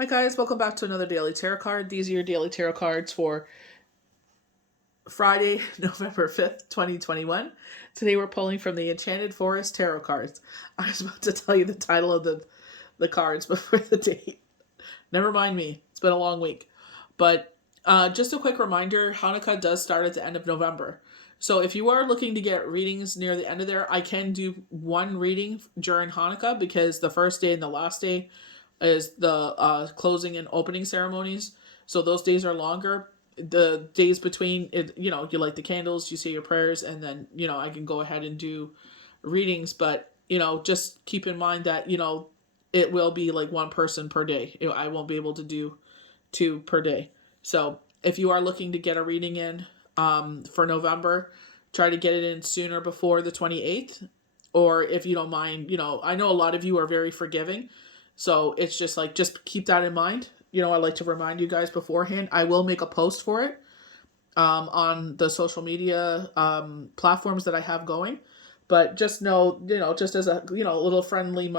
Hi guys, welcome back to another daily tarot card. These are your daily tarot cards for Friday, November 5th, 2021. Today we're pulling from the Enchanted Forest Tarot cards. I was about to tell you the title of the cards before the date. Never mind me. It's been a long week. But just a quick reminder, Hanukkah does start at the end of November. So if you are looking to get readings near the end of there, I can do one reading during Hanukkah because the first day and the last day is the closing and opening ceremonies. So those days are longer. The days between it, you light the candles, you say your prayers, and then, I can go ahead and do readings. But, just keep in mind that, it will be like one person per day. I won't be able to do two per day. So if you are looking to get a reading in for November, try to get it in sooner before the 28th. Or if you don't mind, I know a lot of you are very forgiving. So it's just like, just keep that in mind. I like to remind you guys beforehand. I will make a post for it on the social media platforms that I have going. But just know, just as a, little friendly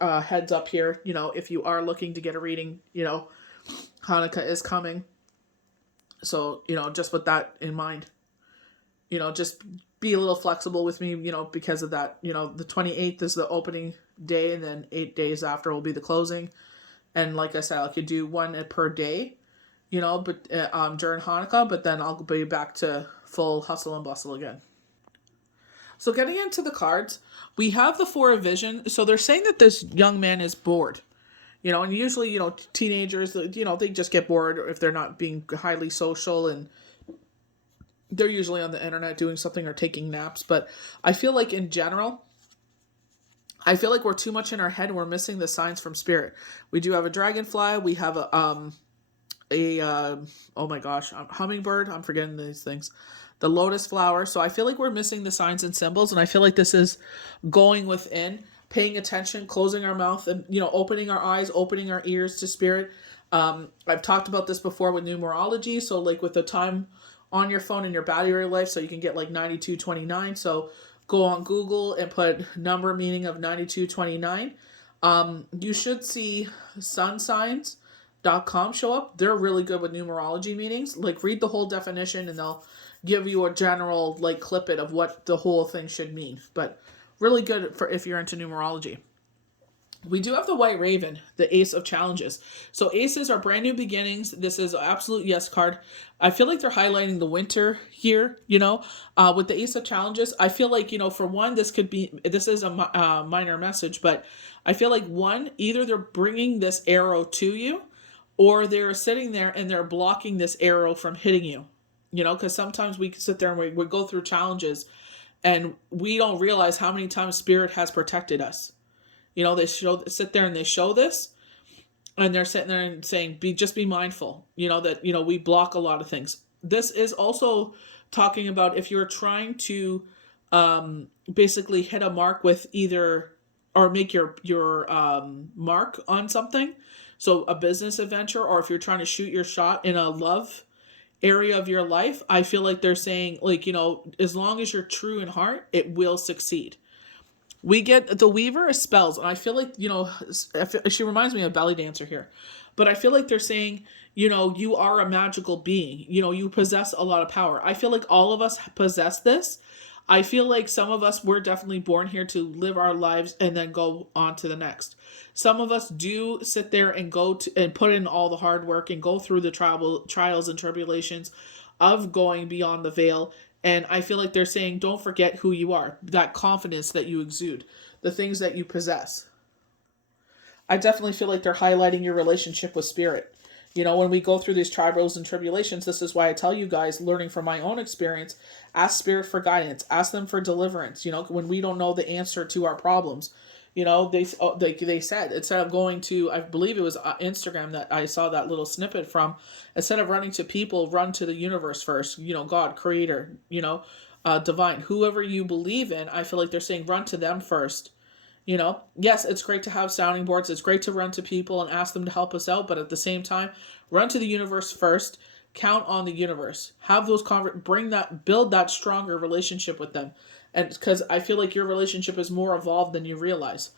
heads up here, if you are looking to get a reading, Hanukkah is coming. So, just with that in mind, just be a little flexible with me, because of that. The 28th is the opening day, and then 8 days after will be the closing. And like I said, I could do one per day, but during Hanukkah, but then I'll be back to full hustle and bustle again. So getting into the cards, we have the Four of Vision. So they're saying that this young man is bored. And usually, teenagers, they just get bored if they're not being highly social, and they're usually on the internet doing something or taking naps. But I feel like in general, we're too much in our head and we're missing the signs from spirit. We do have a dragonfly. We have a oh my gosh, hummingbird. I'm forgetting these things. The lotus flower. So I feel like we're missing the signs and symbols. And I feel like this is going within, paying attention, closing our mouth, and, opening our eyes, opening our ears to spirit. I've talked about this before with numerology. So like with the time on your phone and your battery life, so you can get like 9229. So go on Google and put number meaning of 9229. You should see sunsigns.com show up. They're really good with numerology meanings. Like read the whole definition and they'll give you a general like clip it of what the whole thing should mean. But really good for if you're into numerology. We do have the White Raven, the Ace of Challenges. So aces are brand new beginnings. This is an absolute yes card. I feel like they're highlighting the winter here, with the Ace of Challenges. I feel like, for one, this is a minor message, but I feel like one, either they're bringing this arrow to you or they're sitting there and they're blocking this arrow from hitting you, because sometimes we sit there and we go through challenges and we don't realize how many times spirit has protected us. They sit there and they show this, and they're sitting there and saying, just be mindful, that, we block a lot of things. This is also talking about if you're trying to basically hit a mark with either, or make your mark on something. So a business adventure, or if you're trying to shoot your shot in a love area of your life, I feel like they're saying, like, as long as you're true in heart, it will succeed. We get the Weaver of Spells, and I feel like, she reminds me of Belly Dancer here. But I feel like they're saying, you are a magical being. You possess a lot of power. I feel like all of us possess this. I feel like some of us, we're definitely born here to live our lives and then go on to the next. Some of us do sit there and and put in all the hard work and go through the trials and tribulations of going beyond the veil. And I feel like they're saying, don't forget who you are, that confidence that you exude, the things that you possess. I definitely feel like they're highlighting your relationship with spirit. When we go through these trials and tribulations, this is why I tell you guys, learning from my own experience, ask spirit for guidance, ask them for deliverance. When we don't know the answer to our problems, they said, instead of going to, I believe it was Instagram that I saw that little snippet from, instead of running to people, run to the universe first, God, creator, divine, whoever you believe in. I feel like they're saying run to them first. Yes, it's great to have sounding boards. It's great to run to people and ask them to help us out. But at the same time, run to the universe first. Count on the universe. Have those build that stronger relationship with them. And because I feel like your relationship is more evolved than you realize.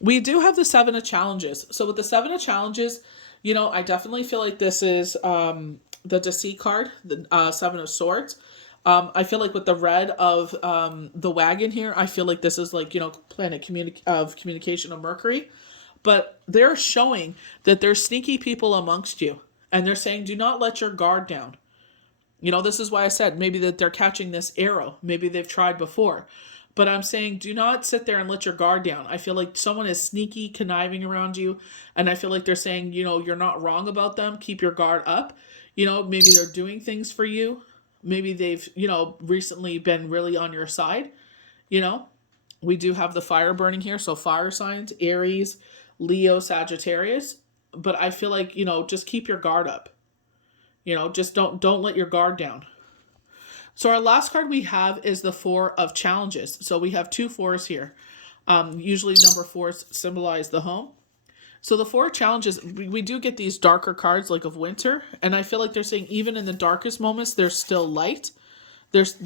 We do have the Seven of Challenges. So with the Seven of Challenges, I definitely feel like this is the Deceit card, the Seven of Swords. I feel like with the red of the wagon here, I feel like this is like, planet of communication of Mercury. But they're showing that there's sneaky people amongst you. And they're saying, do not let your guard down. This is why I said maybe that they're catching this arrow. Maybe they've tried before. But I'm saying do not sit there and let your guard down. I feel like someone is sneaky, conniving around you. And I feel like they're saying, you're not wrong about them. Keep your guard up. Maybe they're doing things for you. Maybe they've, recently been really on your side. We do have the fire burning here. So fire signs, Aries, Leo, Sagittarius. But I feel like, just keep your guard up. Just don't let your guard down. So our last card we have is the Four of Challenges. So we have two fours here. Usually number fours symbolize the home. So the Four of Challenges, we do get these darker cards like of winter. And I feel like they're saying even in the darkest moments, there's still light. There's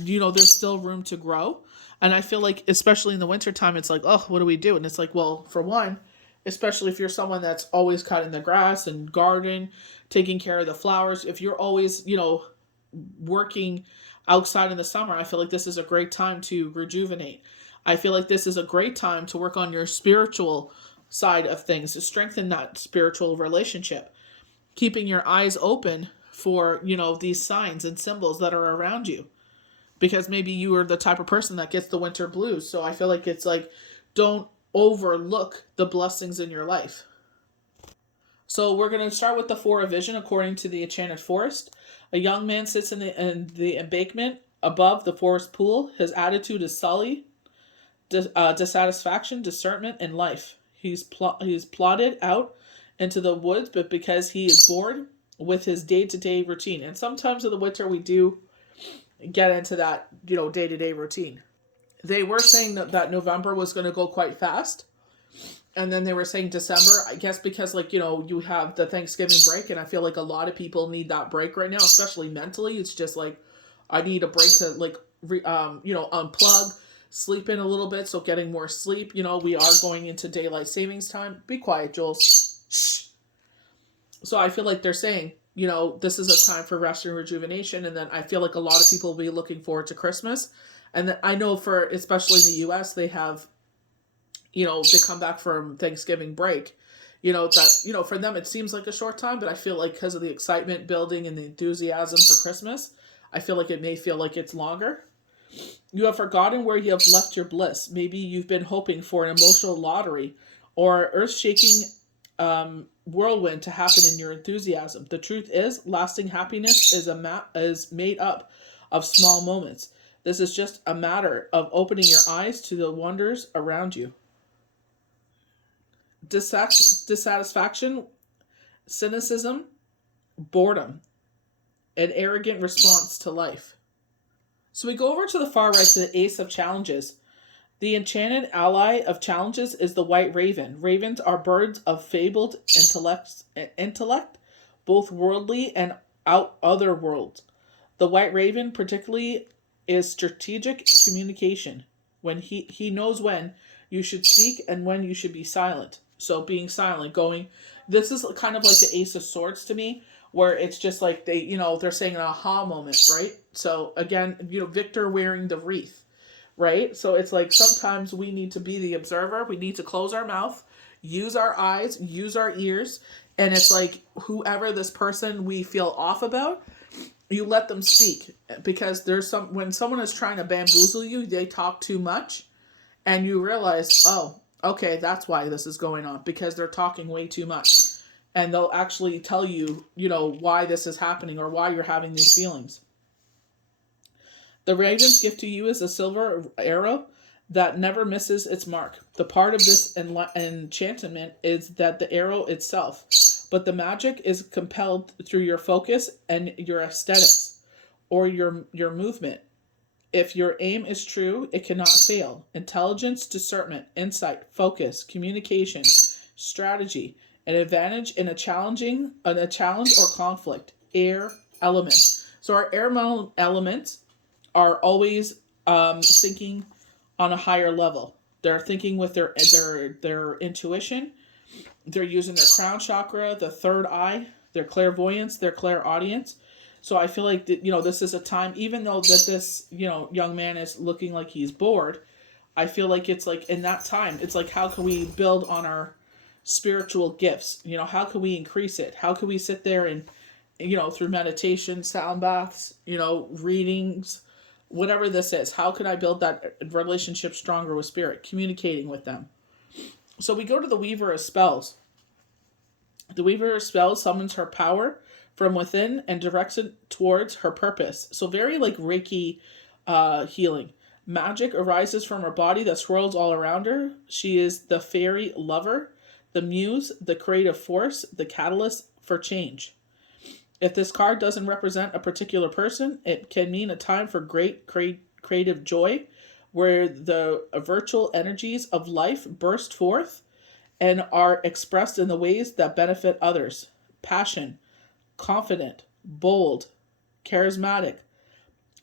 still room to grow. And I feel like, especially in the winter time, it's like, oh, what do we do? And it's like, well, for one, especially if you're someone that's always cutting the grass and garden, taking care of the flowers, if you're always, working outside in the summer, I feel like this is a great time to rejuvenate. I feel like this is a great time to work on your spiritual side of things, to strengthen that spiritual relationship. Keeping your eyes open for, these signs and symbols that are around you. Because maybe you are the type of person that gets the winter blues. So I feel like it's like, don't overlook the blessings in your life. So we're going to start with the Four of Vision according to the Enchanted Forest. A young man sits in the embankment above the forest pool. His attitude is sully, dissatisfaction, discernment, and life. He's plodded out into the woods, but because he is bored with his day-to-day routine. And sometimes in the winter we do get into that, day-to-day routine. They were saying that November was going to go quite fast. And then they were saying December, I guess because, you have the Thanksgiving break. And I feel like a lot of people need that break right now, especially mentally. It's just like, I need a break to, unplug, sleep in a little bit. So getting more sleep. We are going into daylight savings time. Be quiet, Jules. Shh. So I feel like they're saying, this is a time for rest and rejuvenation. And then I feel like a lot of people will be looking forward to Christmas. And then I know especially in the U.S., they have, they come back from Thanksgiving break, for them it seems like a short time, but I feel like because of the excitement building and the enthusiasm for Christmas, I feel like it may feel like it's longer. You have forgotten where you have left your bliss. Maybe you've been hoping for an emotional lottery or earth-shaking whirlwind to happen in your enthusiasm. The truth is, lasting happiness is made up of small moments. This is just a matter of opening your eyes to the wonders around you. Dissatisfaction, cynicism, boredom, an arrogant response to life. So we go over to the far right to the Ace of Challenges. The enchanted ally of challenges is the white raven. Ravens are birds of fabled intellect, both worldly and other worlds. The white raven particularly is strategic communication. When he knows when you should speak and when you should be silent. So being silent, this is kind of like the Ace of Swords to me, where it's just like they're saying an aha moment, right? So again, Victor wearing the wreath, right? So it's like sometimes we need to be the observer. We need to close our mouth, use our eyes, use our ears. And it's like whoever this person we feel off about, you let them speak. Because when someone is trying to bamboozle you, they talk too much. And you realize, oh, okay, that's why this is going on. Because they're talking way too much. And they'll actually tell you, why this is happening or why you're having these feelings. The raven's gift to you is a silver arrow that never misses its mark. The part of this enchantment is that the arrow itself. But the magic is compelled through your focus and your aesthetics or your movement. If your aim is true, it cannot fail. Intelligence, discernment, insight, focus, communication, strategy, an advantage in a challenge or conflict. Air element. So our air elements are always thinking on a higher level. They're thinking with their intuition. They're using their crown chakra, the third eye, their clairvoyance, their clairaudience. So I feel like that, this is a time, even though that this, young man is looking like he's bored, I feel like it's like in that time, it's like, how can we build on our spiritual gifts? How can we increase it? How can we sit there and, through meditation, sound baths, readings, whatever this is, how can I build that relationship stronger with spirit, communicating with them? So we go to the Weaver of Spells. The Weaver of Spells summons her power from within and directs it towards her purpose. So very like Reiki healing. Magic arises from her body that swirls all around her. She is the fairy lover, the muse, the creative force, the catalyst for change. If this card doesn't represent a particular person, it can mean a time for great creative joy, where the virtual energies of life burst forth and are expressed in the ways that benefit others. Passion, confident, bold, charismatic,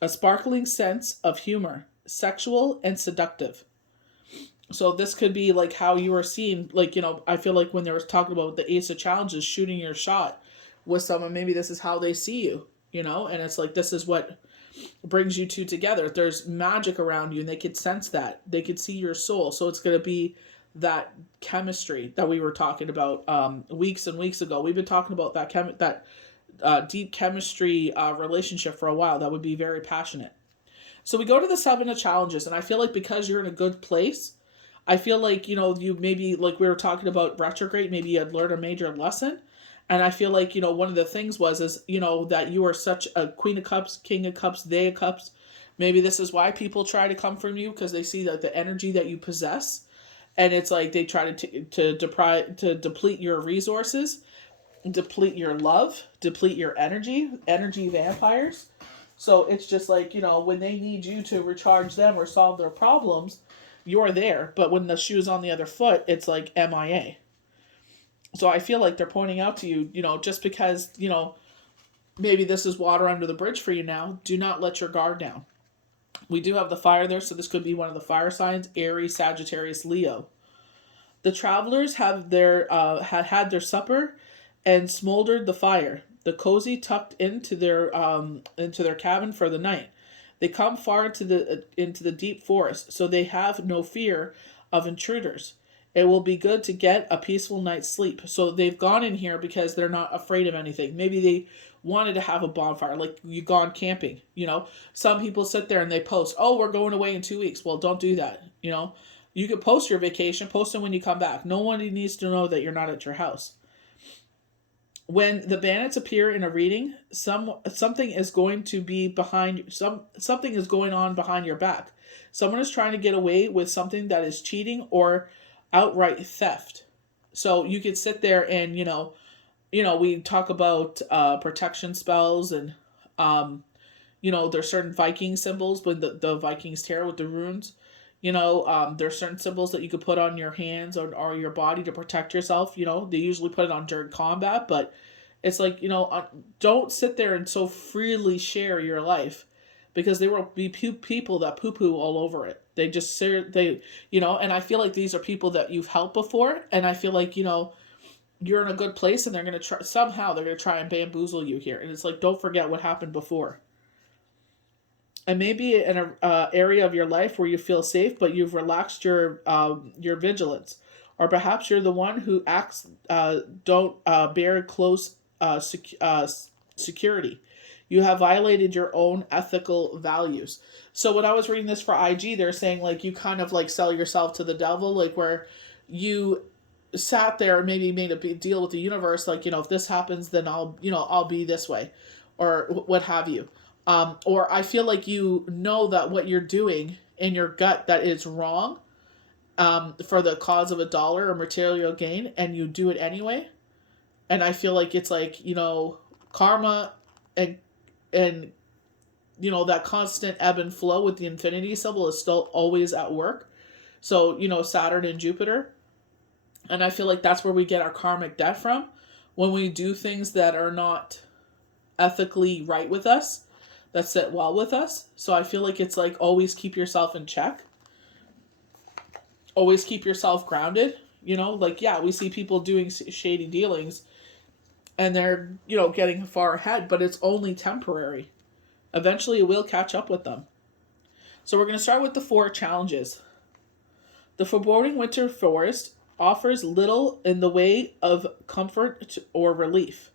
a sparkling sense of humor, sexual and seductive. So this could be like how you were seeing, like, I feel like when they were talking about the Ace of Challenges, shooting your shot with someone, maybe this is how they see you, and it's like, this is what brings you two together. There's magic around you and they could sense that. They could see your soul. So it's going to be that chemistry that we were talking about weeks and weeks ago. We've been talking about that deep chemistry relationship for a while that would be very passionate. So we go to the 7 of Challenges, and I feel like because you're in a good place, I feel like, you maybe, like we were talking about retrograde, maybe you had learned a major lesson. And I feel like, one of the things is that you are such a Queen of Cups, King of Cups, Day of Cups. Maybe this is why people try to come from you, because they see that the energy that you possess. And it's like they try to deplete your resources, deplete your love, deplete your energy vampires. So it's just like, when they need you to recharge them or solve their problems, you're there. But when the shoe's on the other foot, it's like MIA. So I feel like they're pointing out to you, just because, maybe this is water under the bridge for you now, do not let your guard down. We do have the fire there, so this could be one of the fire signs, Aries, Sagittarius, Leo. The travelers have had their supper and smoldered the fire. The cozy tucked into their cabin for the night. They come far into the deep forest, so they have no fear of intruders. It will be good to get a peaceful night's sleep. So they've gone in here because they're not afraid of anything. Maybe they wanted to have a bonfire, like you've gone camping. Some people sit there and they post, oh, we're going away in 2 weeks. Well, don't do that. You could post your vacation, post it when you come back. No one needs to know that you're not at your house. When the bandits appear in a reading, something is going to be something is going on behind your back. Someone is trying to get away with something that is cheating or outright theft. So you could sit there and, we talk about protection spells and, there's certain Viking symbols when the Vikings tear with the runes. There's certain symbols that you could put on your hands or your body to protect yourself. They usually put it on during combat, but it's like, don't sit there and so freely share your life, because there will be people that poo-poo all over it. They just say, and I feel like these are people that you've helped before, and I feel like, you're in a good place, and they're going to try and bamboozle you here. And it's like, don't forget what happened before. And maybe in an area of your life where you feel safe, but you've relaxed your vigilance. Or perhaps you're the one who don't bear close security. You have violated your own ethical values. So when I was reading this for IG, they're saying like you kind of like sell yourself to the devil, like where you sat there and maybe made a big deal with the universe, like, if this happens, then I'll be this way, or what have you. Or I feel like that what you're doing in your gut that is wrong, for the cause of $1 or material gain, and you do it anyway. And I feel like it's like, karma and that constant ebb and flow with the infinity symbol is still always at work. So, Saturn and Jupiter. And I feel like that's where we get our karmic debt from, when we do things that are not ethically right with us, that sit well with us. So I feel like it's like, always keep yourself in check. Always keep yourself grounded. Like, yeah, we see people doing shady dealings and they're, getting far ahead, but it's only temporary. Eventually it will catch up with them. So we're going to start with the 4 challenges. The foreboding winter forest offers little in the way of comfort or relief.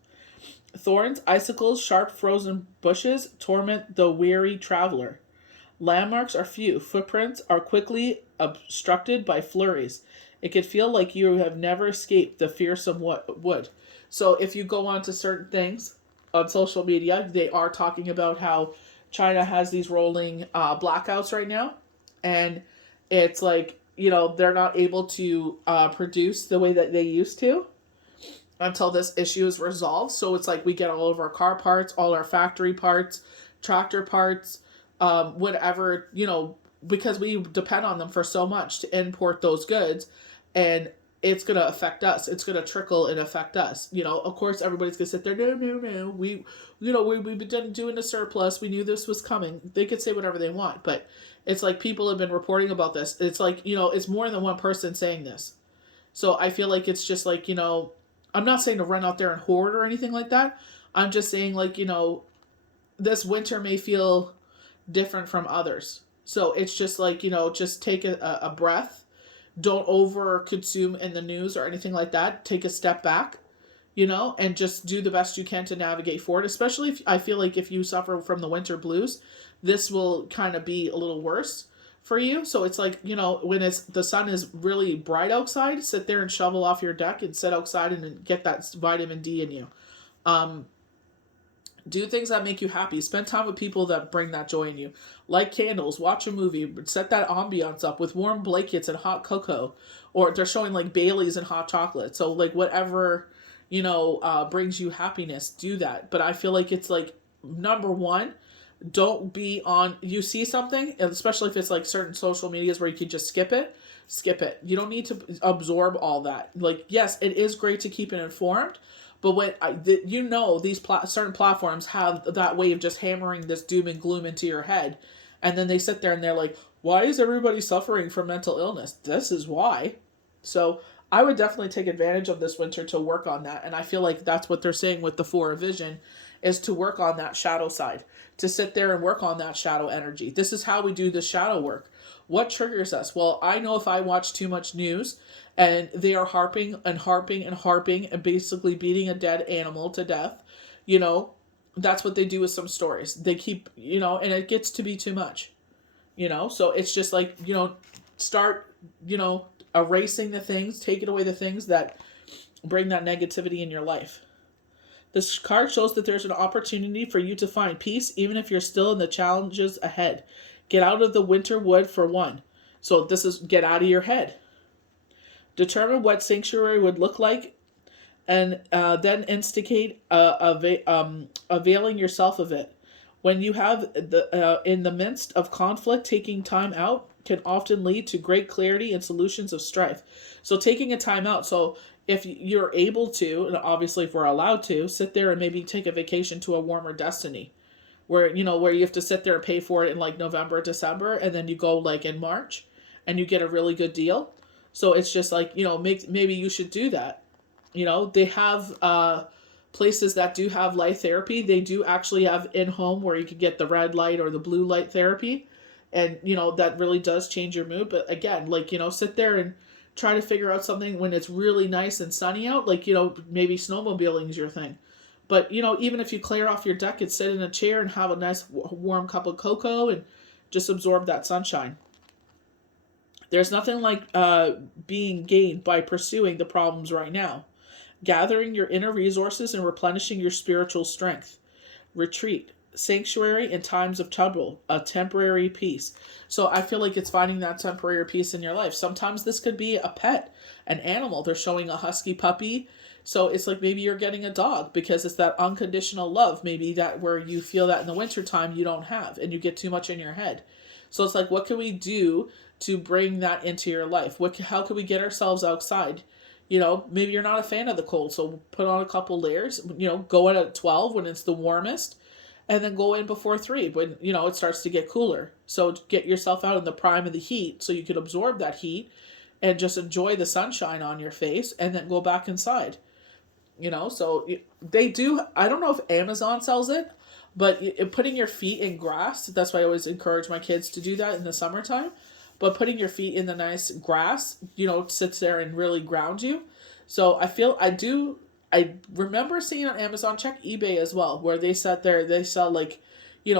Thorns, icicles, sharp frozen bushes torment the weary traveler. Landmarks are few. Footprints are quickly obstructed by flurries. It could feel like you have never escaped the fearsome wood. So if you go on to certain things on social media, they are talking about how China has these rolling blackouts right now. And it's like, they're not able to produce the way that they used to until this issue is resolved. So it's like we get all of our car parts, all our factory parts, tractor parts, whatever, because we depend on them for so much to import those goods, and it's going to affect us. It's going to trickle and affect us. Of course, everybody's going to sit there, no. We've been doing a surplus. We knew this was coming. They could say whatever they want, but it's like people have been reporting about this. It's like, it's more than one person saying this. So I feel like it's just like, I'm not saying to run out there and hoard or anything like that. I'm just saying, like, this winter may feel different from others. So it's just like, just take a breath. Don't over consume in the news or anything like that. Take a step back, and just do the best you can to navigate forward. Especially if I feel like if you suffer from the winter blues, this will kind of be a little worse for you. So it's like, when the sun is really bright outside, sit there and shovel off your deck and sit outside and get that vitamin D in you. Do things that make you happy. Spend time with people that bring that joy in you. Light candles, watch a movie, set that ambiance up with warm blankets and hot cocoa. Or they're showing like Baileys and hot chocolate. So like whatever, brings you happiness, do that. But I feel like it's like, number one, don't be on, you see something, especially if it's like certain social medias where you can just skip it. You don't need to absorb all that. Like, yes, it is great to keep it informed, but when these certain platforms have that way of just hammering this doom and gloom into your head, and then they sit there and they're like, why is everybody suffering from mental illness? This is why. So I would definitely take advantage of this winter to work on that, and I feel like that's what they're saying with the 4 of vision, is to work on that shadow side, to sit there and work on that shadow energy. This is how we do the shadow work. What triggers us? Well, I know if I watch too much news and they are harping and basically beating a dead animal to death, that's what they do with some stories. They keep, and it gets to be too much, so it's just like, start, erasing the things, taking away the things that bring that negativity in your life. This card shows that there's an opportunity for you to find peace, even if you're still in the challenges ahead. Get out of the winter wood for one. So this is get out of your head. Determine what sanctuary would look like, and then instigate availing yourself of it. When you have in the midst of conflict, taking time out can often lead to great clarity and solutions of strife. So taking a time out. So if you're able to, and obviously if we're allowed to, sit there and maybe take a vacation to a warmer destiny, where you have to sit there and pay for it in like November, December, and then you go like in March and you get a really good deal. So it's just like, maybe you should do that. They have places that do have light therapy. They do actually have in-home where you can get the red light or the blue light therapy. And, that really does change your mood. But again, like, sit there and try to figure out something when it's really nice and sunny out. Like, maybe snowmobiling is your thing. But, even if you clear off your deck and sit in a chair and have a nice warm cup of cocoa and just absorb that sunshine. There's nothing like being gained by pursuing the problems right now. Gathering your inner resources and replenishing your spiritual strength. Retreat. Sanctuary in times of trouble, a temporary peace. So I feel like it's finding that temporary peace in your life. Sometimes this could be a pet, an animal. They're showing a husky puppy. So it's like maybe you're getting a dog because it's that unconditional love. Maybe that where you feel that in the wintertime you don't have and you get too much in your head. So it's like, what can we do to bring that into your life? How can we get ourselves outside? Maybe you're not a fan of the cold, so put on a couple layers. Go in at 12 when it's the warmest. And then go in before 3 when, it starts to get cooler. So get yourself out in the prime of the heat so you can absorb that heat and just enjoy the sunshine on your face and then go back inside. So they do. I don't know if Amazon sells it, but putting your feet in grass, that's why I always encourage my kids to do that in the summertime. But putting your feet in the nice grass, sits there and really grounds you. So I remember seeing on Amazon, check eBay as well, where they sell like,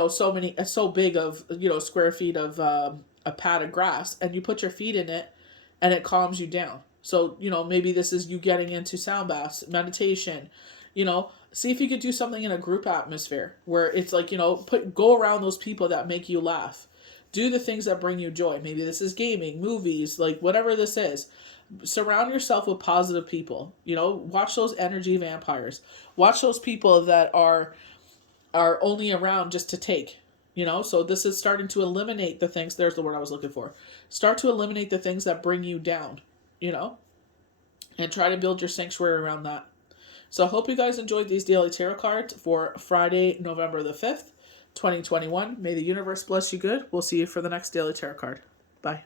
so big of, square feet of a pad of grass, and you put your feet in it and it calms you down. So, maybe this is you getting into sound baths, meditation, see if you could do something in a group atmosphere where it's like, go around those people that make you laugh. Do the things that bring you joy. Maybe this is gaming, movies, like whatever this is. Surround yourself with positive people. Watch those energy vampires. Watch those people that are only around just to take. So this is starting to eliminate the things. There's the word I was looking for. Start to eliminate the things that bring you down, and try to build your sanctuary around that. So I hope you guys enjoyed these daily tarot cards for Friday, November the 5th, 2021. May the universe bless you good. We'll see you for the next daily tarot card. Bye.